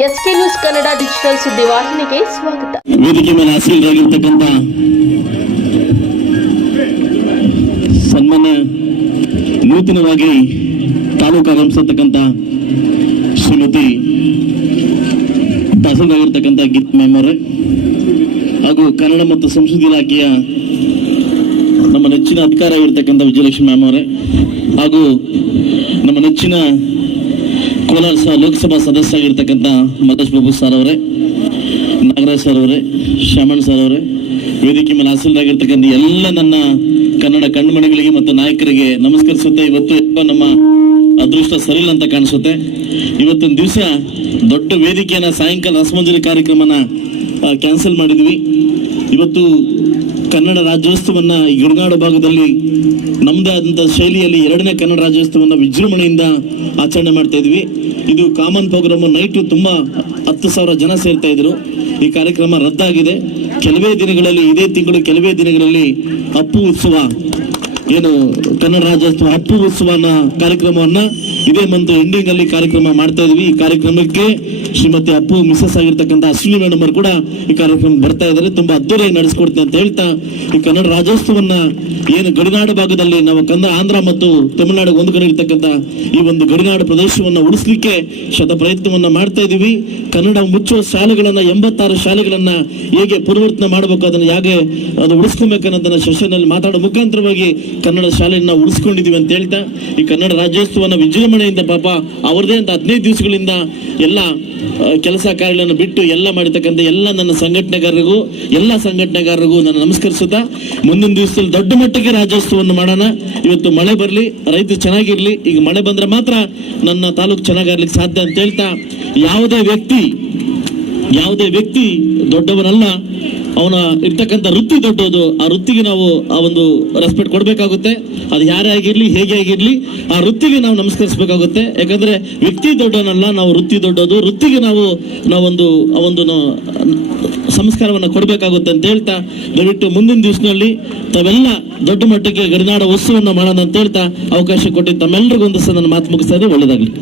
S K news Kannada digital ಸುದ್ದಿವಾಹಿನಿಗೆ ಸ್ವಾಗತ. ವೇದಿಕೆ ಮೇಲೆ ಆಸೀನರಾಗಿರ್ತಕ್ಕಂಥ ಸನ್ಮಾನ್ಯ ನೂತನವಾಗಿ ತಾಲೂಕು ಆಗಮಿಸತಕ್ಕಂಥ ಶ್ರೀಮತಿ ತಹಸೀಲ್ದಾಗಿರ್ತಕ್ಕಂಥ ಗೀತ್ ಮ್ಯಾಮ್ ಅವರೇ, ಹಾಗೂ ಕನ್ನಡ ಮತ್ತು ಸಂಸ್ಕೃತಿ ಇಲಾಖೆಯ ನಮ್ಮ ನೆಚ್ಚಿನ ಅಧಿಕಾರ ಆಗಿರ್ತಕ್ಕಂಥ ವಿಜಯಲಕ್ಷ್ಮಿ ಮ್ಯಾಮ್ ಅವರೇ, ಹಾಗೂ ನಮ್ಮ ನೆಚ್ಚಿನ ಕೋಲಾರ ಲೋಕಸಭಾ ಸದಸ್ಯ ಆಗಿರ್ತಕ್ಕಂಥ ಮಹೇಶ್ ಬಾಬು ಸರ್ ಅವರೇ, ನಾಗರಾಜ್ ಸರ್ ಅವರೇ ಶ್ಯಾಮಣ್ ಸರ್ ಅವರೇ, ವೇದಿಕೆ ಮೇಲೆ ಹಾಸನರಾಗಿರ್ತಕ್ಕಂಥ ಎಲ್ಲ ನನ್ನ ಕನ್ನಡ ಕಣ್ಮಣಿಗಳಿಗೆ ಮತ್ತು ನಾಯಕರಿಗೆ ನಮಸ್ಕರಿಸುತ್ತೆ. ಇವತ್ತು ನಮ್ಮ ಅದೃಷ್ಟ ಸರಿಲ್ಲ ಅಂತ ಕಾಣಿಸುತ್ತೆ. ಇವತ್ತೊಂದು ದಿವಸ ದೊಡ್ಡ ವೇದಿಕೆಯನ್ನ ಸಾಯಂಕಾಲ ರಸಮಂಜರಿ ಕಾರ್ಯಕ್ರಮನ ಕ್ಯಾನ್ಸಲ್ ಮಾಡಿದ್ವಿ. ಇವತ್ತು ಕನ್ನಡ ರಾಜ್ಯೋತ್ಸವವನ್ನು ಯುಳನಾಡು ಭಾಗದಲ್ಲಿ ನಮ್ಮದೇ ಆದಂಥ ಶೈಲಿಯಲ್ಲಿ ಎರಡನೇ ಕನ್ನಡ ರಾಜ್ಯೋತ್ಸವವನ್ನು ವಿಜೃಂಭಣೆಯಿಂದ ಆಚರಣೆ ಮಾಡ್ತಾ ಇದ್ವಿ. ಇದು ಕಾಮನ್ ಪ್ರೋಗ್ರಾಮ್ ನೈಟ್ ತುಂಬಾ ಹತ್ತು ಸಾವಿರ ಜನ ಸೇರ್ತಾ ಇದ್ರು. ಈ ಕಾರ್ಯಕ್ರಮ ರದ್ದಾಗಿದೆ. ಕೆಲವೇ ದಿನಗಳಲ್ಲಿ, ಇದೇ ತಿಂಗಳು ಕೆಲವೇ ದಿನಗಳಲ್ಲಿ ಅಪ್ಪು ಉತ್ಸವ, ಏನು ಕನ್ನಡ ರಾಜ್ಯೋತ್ಸವ ಅಪ್ಪು ಉತ್ಸವನ ಕಾರ್ಯಕ್ರಮವನ್ನ ಇದೇ ಮಂತ್ ಎಂಡಿಂಗ್ ಅಲ್ಲಿ ಕಾರ್ಯಕ್ರಮ ಮಾಡ್ತಾ ಇದ್ವಿ. ಈ ಕಾರ್ಯಕ್ರಮಕ್ಕೆ ಶ್ರೀಮತಿ ಅಪ್ಪು ಮಿಸಸ್ ಆಗಿರ್ತಕ್ಕಂಥ ಅಶ್ವಿನಿ ಮೇಡಮ್ ಕೂಡ ಈ ಕಾರ್ಯಕ್ರಮ ಬರ್ತಾ ಇದ್ದಾರೆ. ತುಂಬಾ ಅದ್ದೂರಿಯಾಗಿ ನಡೆಸ್ಕೊಡ್ತೀನಿ ಅಂತ ಹೇಳ್ತಾ, ಈ ಕನ್ನಡ ರಾಜ್ಯೋತ್ಸವನ್ನ ಏನು ಗಡಿನಾಡು ಭಾಗದಲ್ಲಿ ನಾವು ಕನ್ನಡ ಆಂಧ್ರ ಮತ್ತು ತಮಿಳುನಾಡು ಒಂದು ಕಡೆ ಇರ್ತಕ್ಕಂಥ ಈ ಒಂದು ಗಡಿನಾಡು ಪ್ರದೇಶವನ್ನ ಉಳಿಸ್ಲಿಕ್ಕೆ ಶತ ಪ್ರಯತ್ನವನ್ನ ಮಾಡ್ತಾ ಇದೀವಿ. ಕನ್ನಡ ಮುಚ್ಚುವ ಶಾಲೆಗಳನ್ನ, ಎಂಬತ್ತಾರು ಶಾಲೆಗಳನ್ನ ಹೇಗೆ ಪುನರ್ವರ್ತನೆ ಮಾಡಬೇಕು, ಅದನ್ನ ಹೇಗೆ ಅದು ಉಳಿಸ್ಕೊಬೇಕು ಅನ್ನೋದನ್ನ ಅಲ್ಲಿ ಮಾತಾಡೋ ಮುಖಾಂತರವಾಗಿ ಕನ್ನಡ ಶಾಲೆಯನ್ನ ಉಳಿಸ್ಕೊಂಡಿದೀವಿ ಅಂತ ಹೇಳ್ತಾ, ಈ ಕನ್ನಡ ರಾಜ್ಯೋತ್ಸವನ ವಿಜೃಂಭಣೆಯಿಂದ ಪಾಪ ಅವ್ರದೇ ಅಂತ ಹದಿನೈದು ದಿವಸಗಳಿಂದ ಎಲ್ಲ ಕೆಲಸ ಕಾರ್ಯಗಳನ್ನು ಬಿಟ್ಟು ಎಲ್ಲ ಮಾಡಿರ್ತಕ್ಕಂಥ ಎಲ್ಲ ನನ್ನ ಸಂಘಟನೆಗಾರರಿಗೂ, ಎಲ್ಲ ಸಂಘಟನೆಗಾರರಿಗೂ ನಾನು ನಮಸ್ಕರಿಸುತ್ತಾ, ಮುಂದಿನ ದಿವಸದಲ್ಲಿ ದೊಡ್ಡ ಮಟ್ಟಿಗೆ ರಾಜ್ಯೋತ್ಸವವನ್ನು ಮಾಡೋಣ. ಇವತ್ತು ಮಳೆ ಬರಲಿ, ರೈತರು ಚೆನ್ನಾಗಿರಲಿ, ಈಗ ಮಳೆ ಬಂದ್ರೆ ಮಾತ್ರ ನನ್ನ ತಾಲೂಕು ಚೆನ್ನಾಗಿರ್ಲಿಕ್ಕೆ ಸಾಧ್ಯ ಅಂತ ಹೇಳ್ತಾ, ಯಾವುದೇ ವ್ಯಕ್ತಿ ಯಾವುದೇ ವ್ಯಕ್ತಿ ದೊಡ್ಡವನಲ್ಲ ಅವನ ಇರ್ತಕ್ಕಂಥ ವೃತ್ತಿ ದೊಡ್ಡದು. ಆ ವೃತ್ತಿಗೆ ನಾವು ಆ ಒಂದು ರೆಸ್ಪೆಕ್ಟ್ ಕೊಡಬೇಕಾಗುತ್ತೆ. ಅದು ಯಾರೇ ಆಗಿರಲಿ, ಹೇಗೆ ಆಗಿರಲಿ, ಆ ವೃತ್ತಿಗೆ ನಾವು ನಮಸ್ಕರಿಸಬೇಕಾಗುತ್ತೆ. ಯಾಕಂದ್ರೆ ವ್ಯಕ್ತಿ ದೊಡ್ಡವನಲ್ಲ ನಾವು ವೃತ್ತಿ ದೊಡ್ಡದು. ವೃತ್ತಿಗೆ ನಾವು, ನಾವೊಂದು, ಆ ಒಂದು ಸಂಸ್ಕಾರವನ್ನು ಕೊಡಬೇಕಾಗುತ್ತೆ ಅಂತ ಹೇಳ್ತಾ, ದಯವಿಟ್ಟು ಮುಂದಿನ ದಿವಸದಲ್ಲಿ ತಾವೆಲ್ಲ ದೊಡ್ಡ ಮಟ್ಟಕ್ಕೆ ಗಡಿನಾಡ ಉತ್ಸವವನ್ನು ಮಾಡೋಣ ಅಂತ ಹೇಳ್ತಾ ಅವಕಾಶ ಕೊಟ್ಟಿದ್ದ ತಮ್ಮೆಲ್ಲರಿಗೂ ಒಂದು ಸಹ ನನ್ನ ಮಾತು ಮುಗಿಸ್ತಾ ಇದೆ ಒಳ್ಳೆಯದಾಗಲಿ